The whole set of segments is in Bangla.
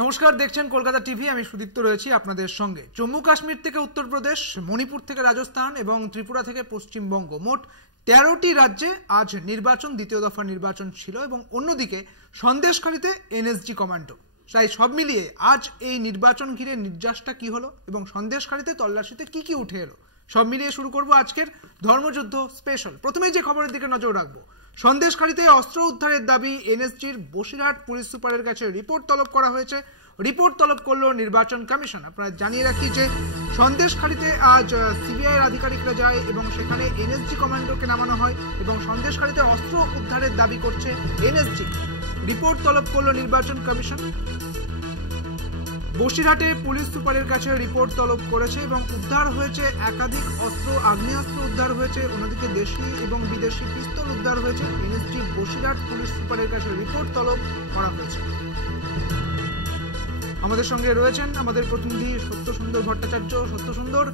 নমস্কার, দেখছেন কলকাতা টিভি। আমি সুদীপ্ত রয়েছি আপনাদের সঙ্গে। জম্মু কাশ্মীর থেকে উত্তরপ্রদেশ, মণিপুর থেকে রাজস্থান এবং ত্রিপুরা থেকে পশ্চিমবঙ্গ, মোট 13টি রাজ্যে আজ নির্বাচন, দ্বিতীয় দফা নির্বাচন ছিল এবং অন্যদিকে সন্দেশখালীতে এনএসজি কমান্ডো। তাই সব মিলিয়ে আজ এই নির্বাচন ঘিরে নির্যাসটা কি হলো এবং সন্দেশখালীতে তল্লাশিতে কি কি উঠে এলো, সব মিলিয়ে শুরু করব আজকের ধর্মযুদ্ধ স্পেশাল। প্রথমেই যে খবরের দিকে নজর রাখবো, সন্দেশখালীতে অস্ত্র উদ্ধারের দাবি এনএসজির। বসিরহাট পুলিশ সুপারের কাছে রিপোর্ট তলব করা হয়েছে। রিপোর্ট তলব করলো নির্বাচন কমিশন। আপনারা জানিয়ে রাখি যে সন্দেশখালীতে আজ সিবিআই এর আধিকারিকরা যায় এবং সেখানে এনএসজি কমান্ডোকে নামানো হয় এবং সন্দেশখালীতে অস্ত্র উদ্ধারের দাবি করছে এনএসজি। রিপোর্ট তলব করলো নির্বাচন কমিশন। বসিরহাটে পুলিশ সুপারের কাছে রিপোর্ট তলব করেছে এবং উদ্ধার হয়েছে একাধিক অস্ত্র, আগ্নেয়াস্ত্র উদ্ধার হয়েছে, অন্যদিকে দেশি এবং বিদেশি পিস্তল উদ্ধার হয়েছে। এনএসজি বসিরহাট পুলিশ সুপারের কাছে রিপোর্ট তলব করা হয়েছে। আমাদের সঙ্গে রয়েছেন আমাদের প্রতিনিধি সত্যসুন্দর ভট্টাচার্য। সত্যসুন্দর,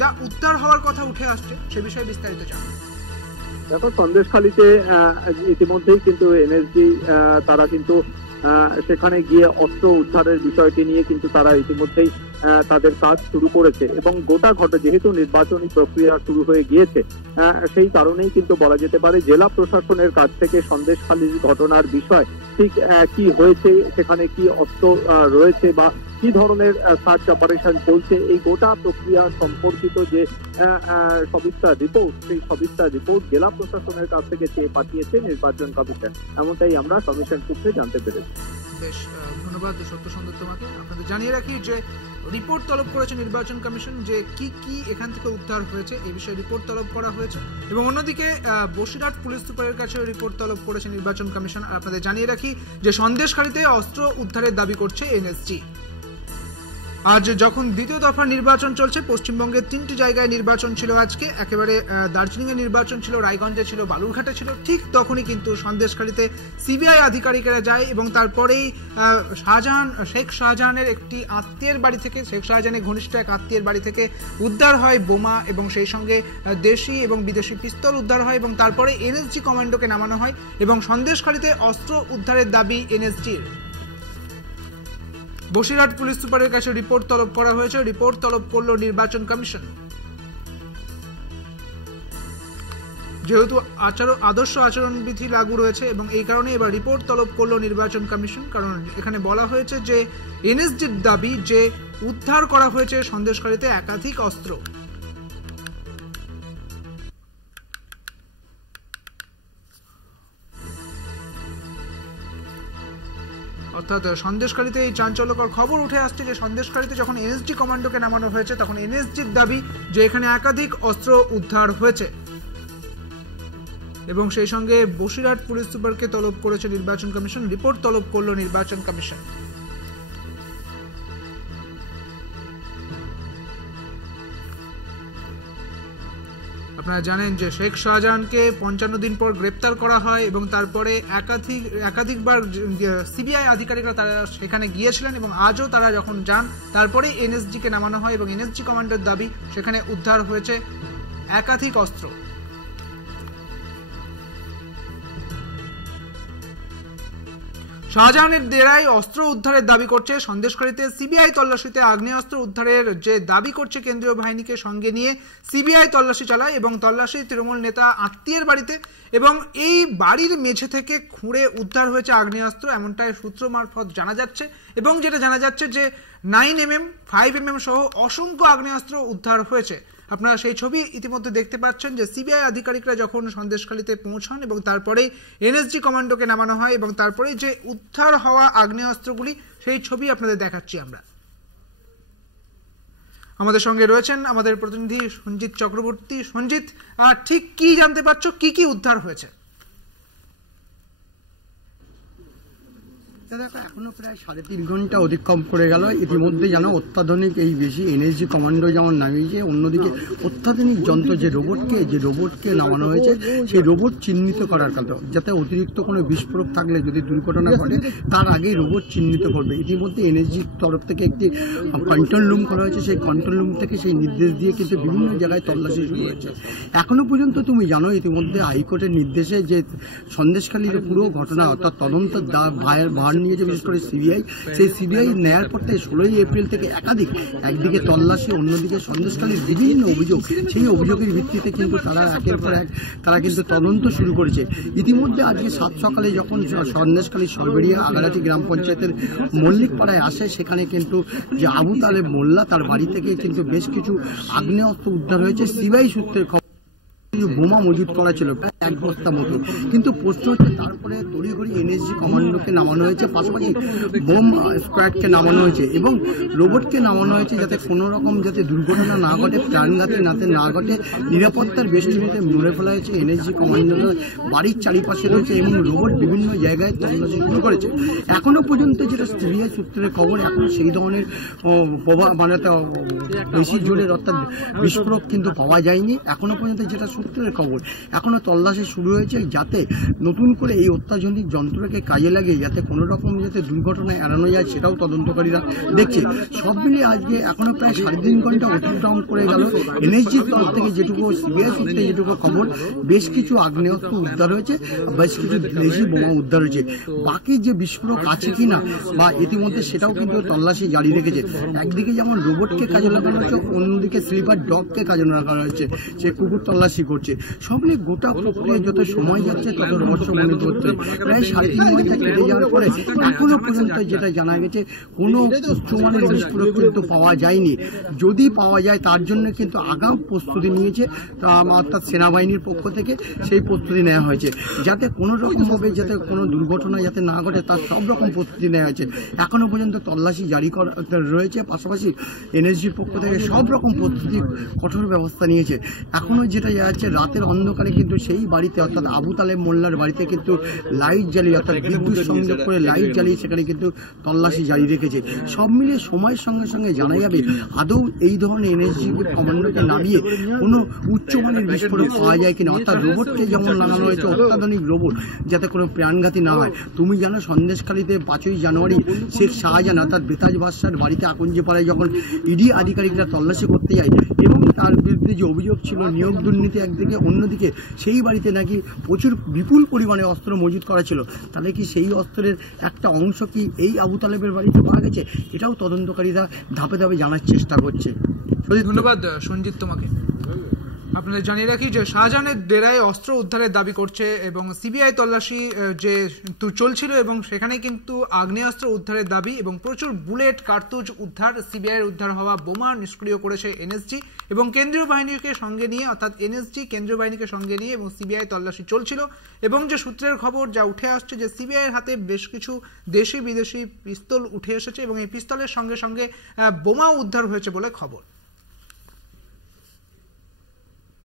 যা উদ্ধার হওয়ার কথা উঠে আসছে সে বিষয়ে বিস্তারিত জানান। দেখো, সন্দেশখালীতে ইতিমধ্যেই কিন্তু এনএসজি তারা কিন্তু সেখানে গিয়ে অস্ত্র উদ্ধারের বিষয়টি নিয়ে কিন্তু তারা ইতিমধ্যেই তাদের কাজ শুরু করেছে এবং গোটা যেহেতু নির্বাচনী প্রক্রিয়া শুরু হয়ে গিয়েছে, সেই কারণেই কিন্তু বলা যেতে পারে জেলা প্রশাসনের কাছ থেকে সন্দেশখালীর ঘটনার বিষয় ঠিক কি হয়েছে, সেখানে কি অস্ত্র রয়েছে বা কি ধরনের সার্চ অপারেশন চলছে, এই গোটা প্রক্রিয়া সম্পর্কিত যে সবিস্তার রিপোর্ট, সেই সবিস্তার রিপোর্ট জেলা প্রশাসনের কাছ থেকে চেয়ে পাঠিয়েছে নির্বাচন কমিশন। এমনটাই আমরা কমিশন সূত্রে জানতে পেরেছি। বেশ, ধন্যবাদ সত্যসুন্দর তোমাকে। আপনাদের জানিয়ে রাখি যে রিপোর্ট তলব করেছে নির্বাচন কমিশন, যে কি কি এখান থেকে উদ্ধার হয়েছে এই বিষয়ে রিপোর্ট তলব করা হয়েছে এবং অন্যদিকে বসিরহাট পুলিশ সুপারের কাছে রিপোর্ট তলব করেছে নির্বাচন কমিশন। আপনাদের জানিয়ে রাখি যে সন্দেশখালীতে অস্ত্র উদ্ধারের দাবি করছে এনএসজি। আজ যখন দ্বিতীয় দফা নির্বাচন চলছে, পশ্চিমবঙ্গের 3টি জায়গায় নির্বাচন ছিল আজকে। একেবারে দার্জিলিং এ নির্বাচন ছিল, রায়গঞ্জে ছিল, বালুরঘাটে ছিল। ঠিক তখনই কিন্তু সন্দেশখালীতে সিবিআই আধিকারিকেরা যায় এবং তারপরেই শেখ শাহজাহানের একটি আত্মীয়ের বাড়ি থেকে, শেখ শাহজাহানের ঘনিষ্ঠ এক আত্মীয়ের বাড়ি থেকে উদ্ধার হয় বোমা এবং সেই সঙ্গে দেশি এবং বিদেশি পিস্তল উদ্ধার হয় এবং তারপরে এনএসজি কমান্ডোকে নামানো হয় এবং সন্দেশখালীতে অস্ত্র উদ্ধারের দাবি এনএসজির। বসিরহাট পুলিশ সুপারের কাছে রিপোর্ট তলব করা হয়েছে। রিপোর্ট তলব করলো নির্বাচন কমিশন। যেহেতু আদর্শ আচরণবিধি লাগু রয়েছে এবং এই কারণে এবার রিপোর্ট তলব করলো নির্বাচন কমিশন, কারণ এখানে বলা হয়েছে যে এনএসজির দাবি যে উদ্ধার করা হয়েছে সন্দেশখালীতে একাধিক অস্ত্র। অর্থাৎ সন্দেশখালীতে এই চাঞ্চল্যকর খবর উঠে আসছে যে সন্দেশখালীতে যখন এনএসজি কমান্ডোকে নামানো হয়েছে তখন এনএসজির দাবি যে এখানে একাধিক অস্ত্র উদ্ধার হয়েছে এবং সেই সঙ্গে বসিরহাট পুলিশ সুপারকে তলব করেছে নির্বাচন কমিশন। রিপোর্ট তলব করলো নির্বাচন কমিশন। আপনারা জানেন যে শেখ শাহজাহানকে 55 দিন পর গ্রেপ্তার করা হয় এবং তারপরে একাধিকবার সিবিআই আধিকারিকরা তারা সেখানে গিয়েছিলেন এবং আজও তারা যখন যান তারপরে এনএসজি কে নামানো হয় এবং এনএসজি কমান্ডার দাবি সেখানে উদ্ধার হয়েছে একাধিক অস্ত্র। শাহজাহানের ডেরায় অস্ত্র উদ্ধারের দাবি করছে সন্দেশখালীতে সিবিআই তল্লাশিতে আগ্নেয়াস্ত্র উদ্ধারের যে দাবি করছে কেন্দ্রীয় বাহিনীকে সঙ্গে নিয়ে সিবিআই তল্লাশি চালায় এবং তল্লাশি তৃণমূল নেতা আত্মীয়ের বাড়িতে এবং এই বাড়ির মেঝে থেকে খুঁড়ে উদ্ধার হয়েছে আগ্নেয়াস্ত্র, এমনটাই সূত্র মারফত জানা যাচ্ছে এবং যেটা জানা যাচ্ছে যে 9mm, 5mm সহ অসংখ্য আগ্নেয়াস্ত্র উদ্ধার হয়েছে। আপনারা সেই ছবি ইতিমধ্যে দেখতে পাচ্ছেন যে সিবিআই আধিকারিকরা যখন সন্দেশখালীতে পৌঁছান এবং তারপরে এনএসজি কমান্ডোকে নামানো হয় এবং তারপরে যে উদ্ধার হওয়া আগ্নেয়াস্ত্রগুলি সেই ছবি আপনাদের দেখাচ্ছি আমরা। আমাদের সঙ্গে রয়েছেন আমাদের প্রতিনিধি সঞ্জিত চক্রবর্তী। সঞ্জিত, ঠিক কি জানতে পারছো, কি কি উদ্ধার হয়েছে? দেখো, এখনো প্রায় 3.5 ঘন্টা অতিক্রম করে গেল। ইতিমধ্যে জানো অত্যাধুনিক এই বেশি এনএসজি কমান্ডো যেমন নামিয়েছে, অন্যদিকে অত্যাধুনিক যন্ত্র যে রোবটকে নামানো হয়েছে সেই রোবট চিহ্নিত করার কথা, যাতে অতিরিক্ত কোনো বিস্ফোরক থাকলে যদি দুর্ঘটনা ঘটে তার আগেই রোবট চিহ্নিত করবে। ইতিমধ্যে এনএসজির তরফ থেকে একটি কন্ট্রোল রুম করা হয়েছে, সেই কন্ট্রোল রুম থেকে সেই নির্দেশ দিয়ে কিন্তু বিভিন্ন জায়গায় তল্লাশি শুরু হয়েছে। এখনো পর্যন্ত তুমি জানো ইতিমধ্যে হাইকোর্টের নির্দেশে যে সন্দেশখালীর পুরো ঘটনা অর্থাৎ তদন্ত 52 নিয়েছে বিশেষ করে সিবিআই। সেই সিবিআই নেয়ার পর থেকে 16ই এপ্রিল থেকে একদিকে তল্লাশি, অন্যদিকে সন্দেশখালীর বিভিন্ন অভিযোগ, সেই অভিযোগের ভিত্তিতে কিন্তু তারা একের পর এক তারা কিন্তু তদন্ত শুরু করেছে। ইতিমধ্যে আজকে 7 সকালে যখন সন্দেশখালীর সরবেরিয়া আগারাটি গ্রাম পঞ্চায়েতের মল্লিকপাড়ায় আসে, সেখানে কিন্তু যে আবু তালেব মোল্লা তার বাড়ি থেকে কিন্তু বেশ কিছু আগ্নেয়াস্ত্র উদ্ধার হয়েছে। সিবিআই সূত্রের খবর বোমা মজুত করা ছিল প্রায় 1 বস্তা মতো। কিন্তু প্রশ্ন হচ্ছে তারপরে তড়িঘড়ি এনএসজি কমান্ডোকে নামানো হয়েছে, পাশাপাশি বোম স্কোয়াডকে নামানো হয়েছে এবং রোবটকে নামানো হয়েছে যাতে কোনো রকম যাতে দুর্ঘটনা না ঘটে, প্রাণঘাতী না ঘটে। নিরাপত্তার বেষ্টনীতে মুড়ে ফেলা হয়েছে এনএসজি কমান্ডোর বাড়ির চারিপাশে রয়েছে এবং রোবট বিভিন্ন জায়গায় তল্লাশি শুরু করেছে। এখনো পর্যন্ত যেটা সিবিআই সূত্রের খবর, এখনো সেই ধরনের মানে বেশি জোরের অর্থাৎ বিস্ফোরক কিন্তু পাওয়া যায়নি। এখনো পর্যন্ত যেটা সূত্রের খবর, এখনো তল্লাশি শুরু হয়েছে যাতে নতুন করে এই অত্যাধুনিক যন্ত্রকে কাজে লাগিয়ে যাতে কোনো রকম যাতে দুর্ঘটনা এড়ানো যায়, সেটাও তদন্তকারীরা দেখছে। সব মিলিয়ে আজকে এখনো প্রায় 3.5 ঘন্টা অতিক্রম করে গেল। এনএসজির তরফ থেকে যেটুকু সিবিআই সূত্রে যেটুকু খবর, বেশ কিছু আগ্নেয়াস্ত্র উদ্ধার হয়েছে, বেশ কিছু দেশি বোমা উদ্ধার হয়েছে। বাকি যে বিস্ফোরক আছে কিনা বা ইতিমধ্যে সেটাও কিন্তু তল্লাশি জারি রেখেছে। একদিকে যেমন রোবটকে কাজে লাগানো হচ্ছে, অন্যদিকে স্লিপার ডগকে কাজে লাগানো হচ্ছে, সে কুকুর তল্লাশি করছে। সব মিলে গোটা প্রক্রিয়া যত সময় যাচ্ছে তত রহস্যমণ্ডিত হচ্ছে। প্রায় 3.5 ঘন্টা কেটে যাওয়ার পরে এখনো পর্যন্ত যেটা জানা গেছে, কোনো উচ্চমানের বিস্ফোরক কিন্তু পাওয়া যায়নি। যদি পাওয়া যায় তার জন্য কিন্তু আগাম প্রস্তুতি নিয়েছে, অর্থাৎ সেনাবাহিনীর পক্ষ থেকে সেই প্রস্তুতি নেওয়া হয়েছে যাতে কোনো রকমভাবে যাতে কোনো দুর্ঘটনা যাতে না ঘটে, তার সব রকম প্রস্তুতি নেওয়া হয়েছে। এখনো পর্যন্ত তল্লাশি জারি করা রয়েছে, পাশাপাশি এনএসজির পক্ষ থেকে সব রকম প্রস্তুতি কঠোর ব্যবস্থা নিয়েছে। এখনো যেটা যাচ্ছে, রাতের অন্ধকারে কিন্তু সেই বাড়িতে অর্থাৎ আবু তালেব মোল্লার বাড়িতে কিন্তু লাইট জ্বালিয়ে অর্থাৎ বিদ্যুৎ সংযোগ করে লাইট জ্বালিয়ে সেখানে কিন্তু তল্লাশি জারি রেখেছে। সব মিলিয়ে সময়ের সঙ্গে সঙ্গে জানা যাবে আদৌ এই ধরনের এনএসজি কমান্ডোকে নামিয়ে কোনো উচ্চমানের বিস্ফোরক পাওয়া যায় কিনা। অর্থাৎ রোবটকে যেমন নামানো হয়েছে অত্যাধুনিক রোবট, যাতে কোনো প্রাণঘাতী না হয়। তুমি জানো সন্দেশখালীতে 5ই জানুয়ারি শেখ শাহজাহান অর্থাৎ বেতাজ বাদশার বাড়িতে আকুঞ্জেপাড়ায় যখন ইডি আধিকারিকরা তল্লাশি করতে যায় এবং তার বিরুদ্ধে যে অভিযোগ ছিল নিয়োগ দুর্নীতি একদিকে, অন্যদিকে সেই বাড়িতে নাকি প্রচুর বিপুল পরিমাণে অস্ত্র মজুত করা ছিল, তাহলে কি সেই অস্ত্রের একটা অংশ কি এই আবু তালেবের বাড়িতে পাওয়া গেছে? এটাও তদন্তকারীরা ধাপে ধাপে জানার চেষ্টা করছে। ধন্যবাদ সঞ্জিত তোমাকে। আপনাদের জানিয়ে রাখি যে শাহজাহানের ডেরায় অস্ত্র উদ্ধারের দাবি করছে এবং সিবিআই তল্লাশি যে চলছিল এবং সেখানে কিন্তু আগ্নেয়াস্ত্র উদ্ধারের দাবি এবং প্রচুর বুলেট কার্তুজ উদ্ধার, সিবিআই উদ্ধার হওয়া বোমা নিষ্ক্রিয় করেছে এনএসজি এবং কেন্দ্রীয় বাহিনীকে সঙ্গে নিয়ে, অর্থাৎ এনএসজি কেন্দ্রীয় বাহিনীকে সঙ্গে নিয়ে এবং সিবিআই তল্লাশি চলছিল। এবং যে সূত্রের খবর যা উঠে আসছে যে সিবিআই এর হাতে বেশ কিছু দেশি বিদেশি পিস্তল উঠে এসেছে এবং এই পিস্তলের সঙ্গে সঙ্গে বোমা উদ্ধার হয়েছে বলে খবর।